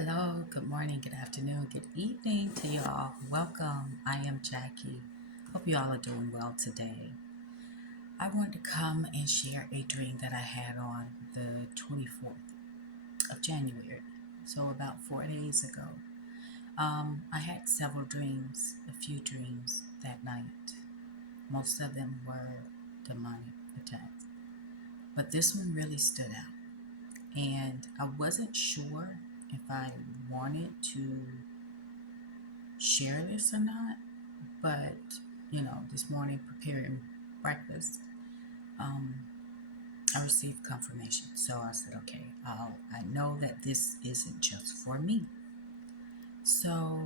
Hello, good morning, good afternoon, good evening to y'all. Welcome. I am Jackie. Hope you all are doing well today. I want to come and share a dream that I had on the 24th of January, so about 4 days ago. I had several dreams, a few dreams that night. Most of them were demonic attacks, but this one really stood out. And I wasn't sure if I wanted to share this or not. But, this morning preparing breakfast, um, I received confirmation. So I said, okay, I know that this isn't just for me. So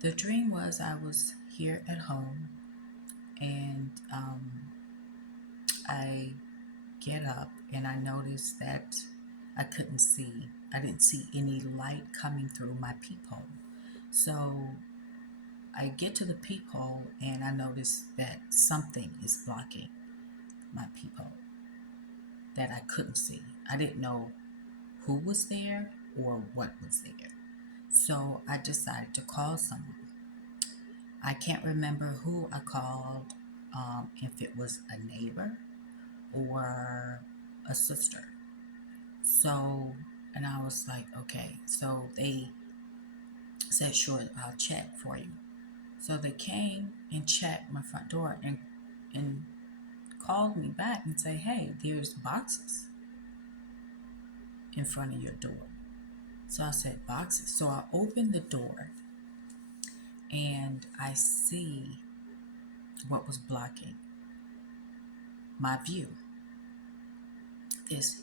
the dream was I was here at home and I get up and I noticed that I couldn't see. I didn't see any light coming through my peephole. So I get to the peephole and I notice that something is blocking my peephole that I couldn't see. I didn't know who was there or what was there. So I decided to call someone. I can't remember who I called, if it was a neighbor or a sister. So, and I was like, okay. So they said, sure, I'll check for you. So they came and checked my front door and called me back and say, hey, there's boxes in front of your door. So I said, boxes. So I opened the door and I see what was blocking my view. This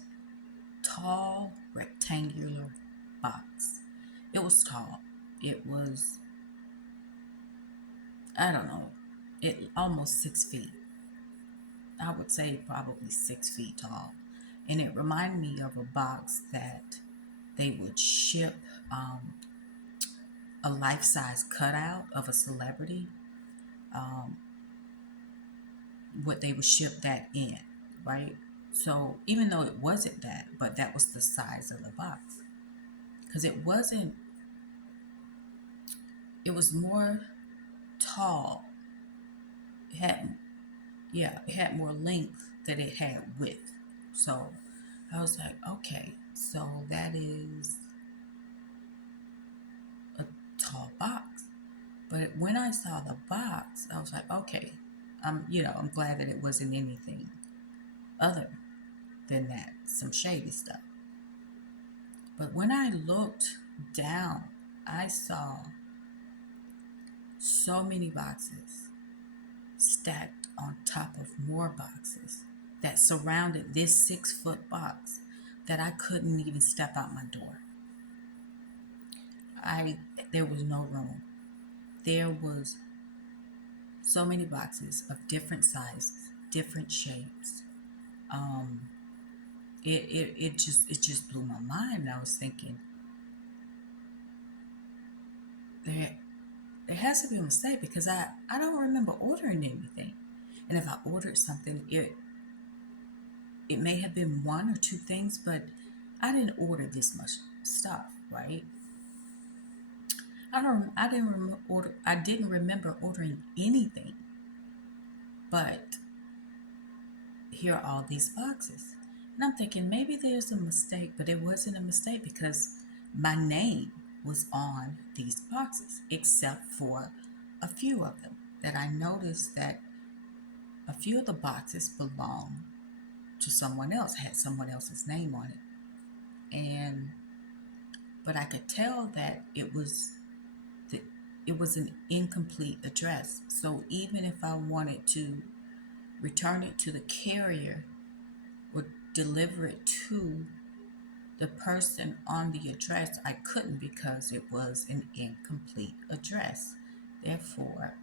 tall rectangular box. It was tall. It was, I don't know, it almost 6 feet. I would say probably 6 feet tall. And it reminded me of a box that they would ship, um, a life size cutout of a celebrity, um, what they would ship that in, right? So even though it wasn't that, but that was the size of the box. Because it wasn't, it was more tall. It had, yeah, it had more length than it had width. So I was like, okay, so that is a tall box. But when I saw the box, I was like, okay, I'm glad that it wasn't anything other than that, some shady stuff. But when I looked down, I saw so many boxes stacked on top of more boxes that surrounded this 6 foot box that I couldn't even step out my door. I There was no room. There was so many boxes of different sizes, different shapes. Um, it just blew my mind. I was thinking there there has to be a mistake because I don't remember ordering anything. And if I ordered something, it may have been one or two things, but I didn't order this much stuff, right? I didn't remember ordering anything, but here are all these boxes. And I'm thinking maybe there's a mistake, but it wasn't a mistake because my name was on these boxes, except for a few of them that I noticed that a few of the boxes belonged to someone else, had someone else's name on it. And but I could tell that it was an incomplete address. So even if I wanted to return it to the carrier or deliver it to the person on the address, I couldn't because it was an incomplete address. Therefore,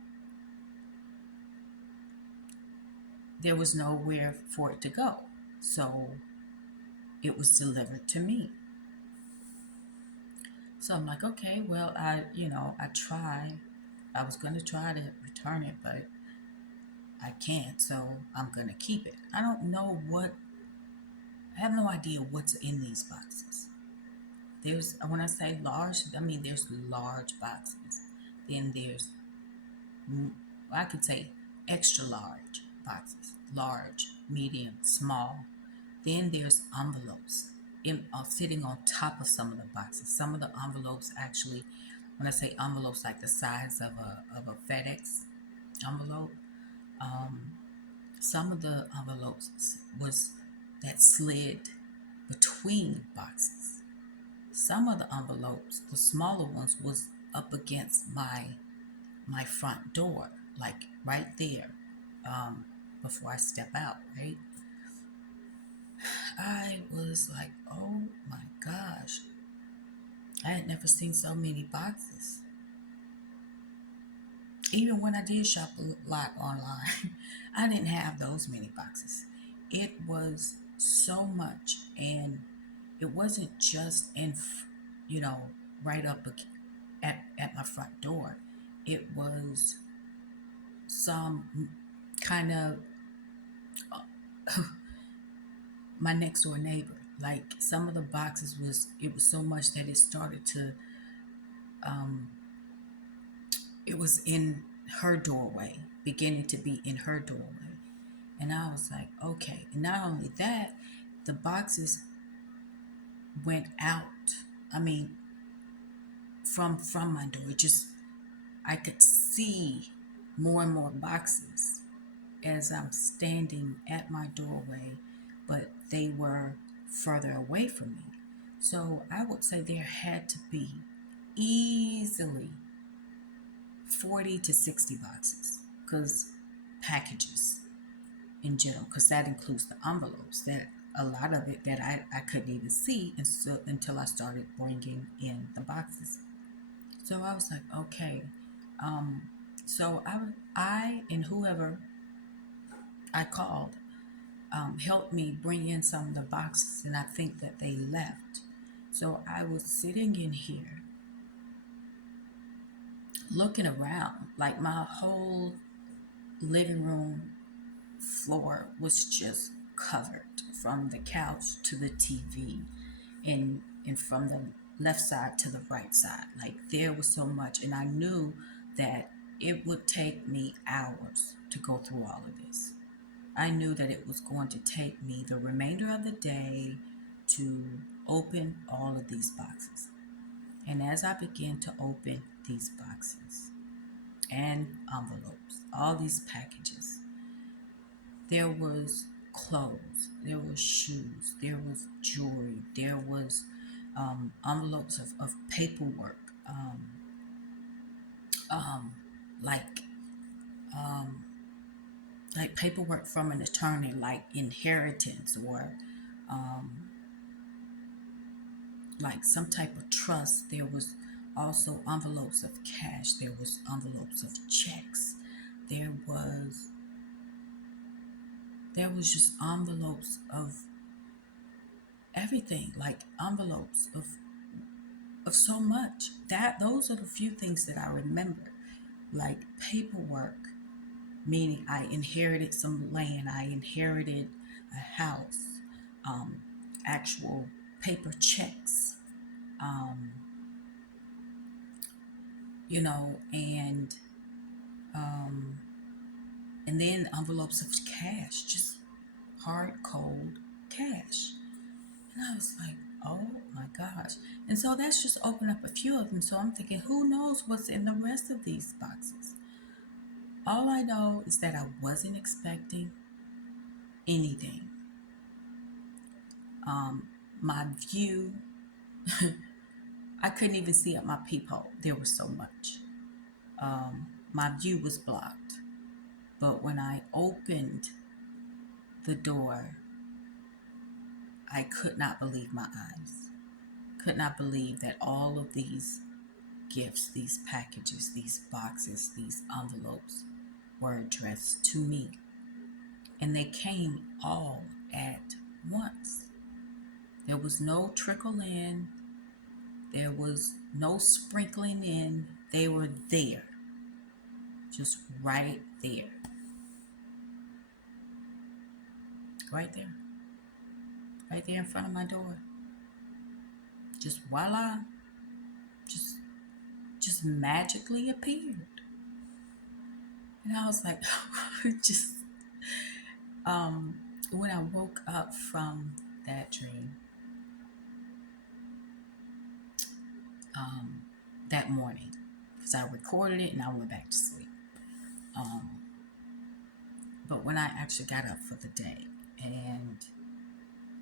there was nowhere for it to go. So it was delivered to me. So I'm like, okay, well, I try. I was going to try to return it, but I can't. So I'm going to keep it. I have no idea what's in these boxes. There's, when I say large, I mean there's large boxes. Then there's, I could say extra large boxes, large, medium, small. Then there's envelopes sitting on top of some of the boxes. Some of the envelopes actually, when I say envelopes, like the size of a FedEx envelope, um, some of the envelopes was that slid between boxes. Some of the envelopes, the smaller ones, was up against my front door, like right there, um, before I step out. Right, I was like, oh my gosh, I had never seen so many boxes. Even when I did shop a lot online, I didn't have those many boxes. It was so much, and it wasn't just you know, right up at my front door. It was some kind of my next door neighbor. Like some of the boxes was, it was so much that it started to, um, it was in her doorway, beginning to be in her doorway. And I was like, okay. And not only that, the boxes went out. I mean, from my door. It just, I could see more and more boxes as I'm standing at my doorway, but they were further away from me. So I would say there had to be easily 40 to 60 boxes, because packages in general, because that includes the envelopes, that a lot of it that I couldn't even see until I started bringing in the boxes. So I was like, okay. Um, so I and whoever I called helped me bring in some of the boxes, and I think that they left. So I was sitting in here looking around, like my whole living room floor was just covered from the couch to the TV, and from the left side to the right side. Like there was so much, and I knew that it would take me hours to go through all of this. I knew that it was going to take me the remainder of the day to open all of these boxes. And as I began to open these boxes and envelopes, all these packages, there was clothes, there was shoes, there was jewelry, there was envelopes of paperwork, um, um, like um, like paperwork from an attorney, like inheritance, or um, like some type of trust. There was also envelopes of cash. There was envelopes of checks. There was there was just envelopes of everything, like envelopes of so much. That those are the few things that I remember, like paperwork, meaning I inherited some land, I inherited a house, um, actual paper checks, um, you know, um, and then envelopes of cash, just hard, cold cash. And I was like, oh my gosh. And so that's just opened up a few of them. So I'm thinking, who knows what's in the rest of these boxes? All I know is that I wasn't expecting anything. Um, my view, I couldn't even see up my peephole. There was so much. My view was blocked. But when I opened the door, I could not believe my eyes. Could not believe that all of these gifts, these packages, these boxes, these envelopes were addressed to me. And they came all at once. There was no trickle in, there was no sprinkling in. They were there, just right there, right there in front of my door. just voila, just just magically appeared. And I was like, just um, when I woke up from that dream um, that morning, because I recorded it and I went back to sleep. Um, but when I actually got up for the day, and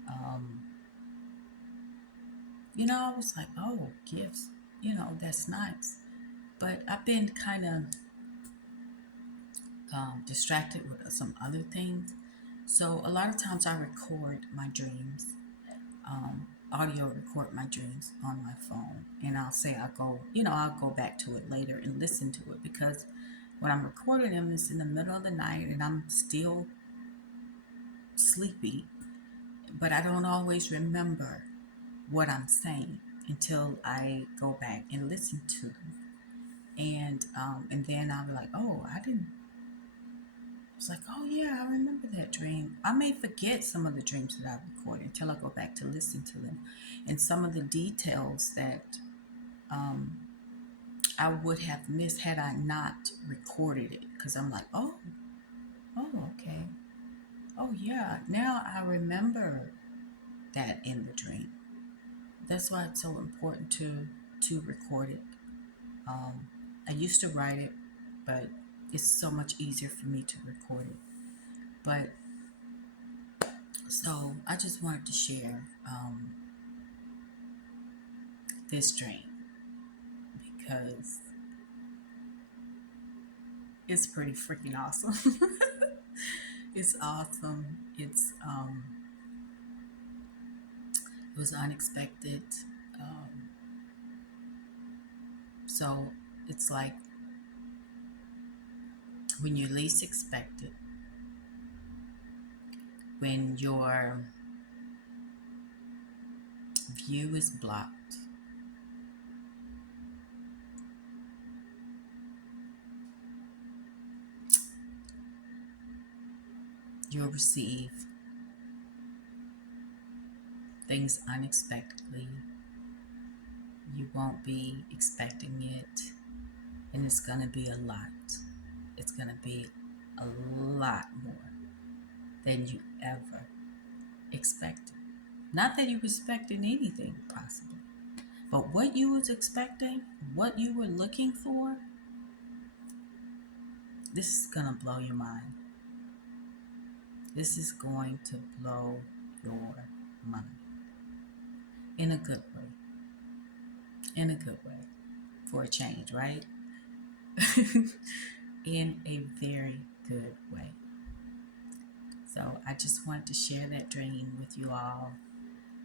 um, I was like, oh, gifts, that's nice. But I've been kind of distracted with some other things. So a lot of times I record my dreams, audio record my dreams on my phone, and I'll go back to it later and listen to it, because when I'm recording them, it's in the middle of the night and I'm still sleepy, but I don't always remember what I'm saying until I go back and listen to them. And then I'll be like, oh, I didn't. It's like, oh yeah, I remember that dream. I may forget some of the dreams that I recorded until I go back to listen to them, and some of the details that um, I would have missed had I not recorded it. Because I'm like, oh, okay, oh yeah, now I remember that in the dream. That's why it's so important to record it. Um, I used to write it, but it's so much easier for me to record it. But so I just wanted to share this dream because it's pretty freaking awesome. It's awesome. It was unexpected. Um, so it's like when you least expect it, when your view is blocked, you'll receive things unexpectedly. You won't be expecting it, and it's going to be a lot. It's going to be a lot more than you ever expected. Not that you expected anything, possibly, but what you was expecting, what you were looking for, this is going to blow your mind. This is going to blow your mind in a good way. In a good way. For a change, right? In a very good way. So I just wanted to share that dream with you all.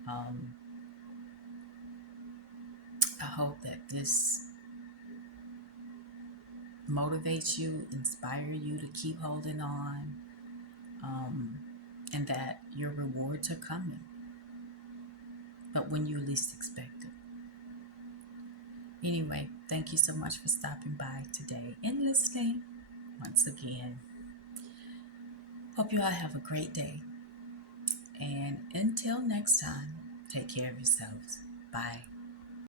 Um, I hope that this motivates you, inspire you to keep holding on, um, and that your rewards are coming, but when you least expect it. Anyway, thank you so much for stopping by today and listening once again. Hope you all have a great day. And until next time, take care of yourselves. Bye.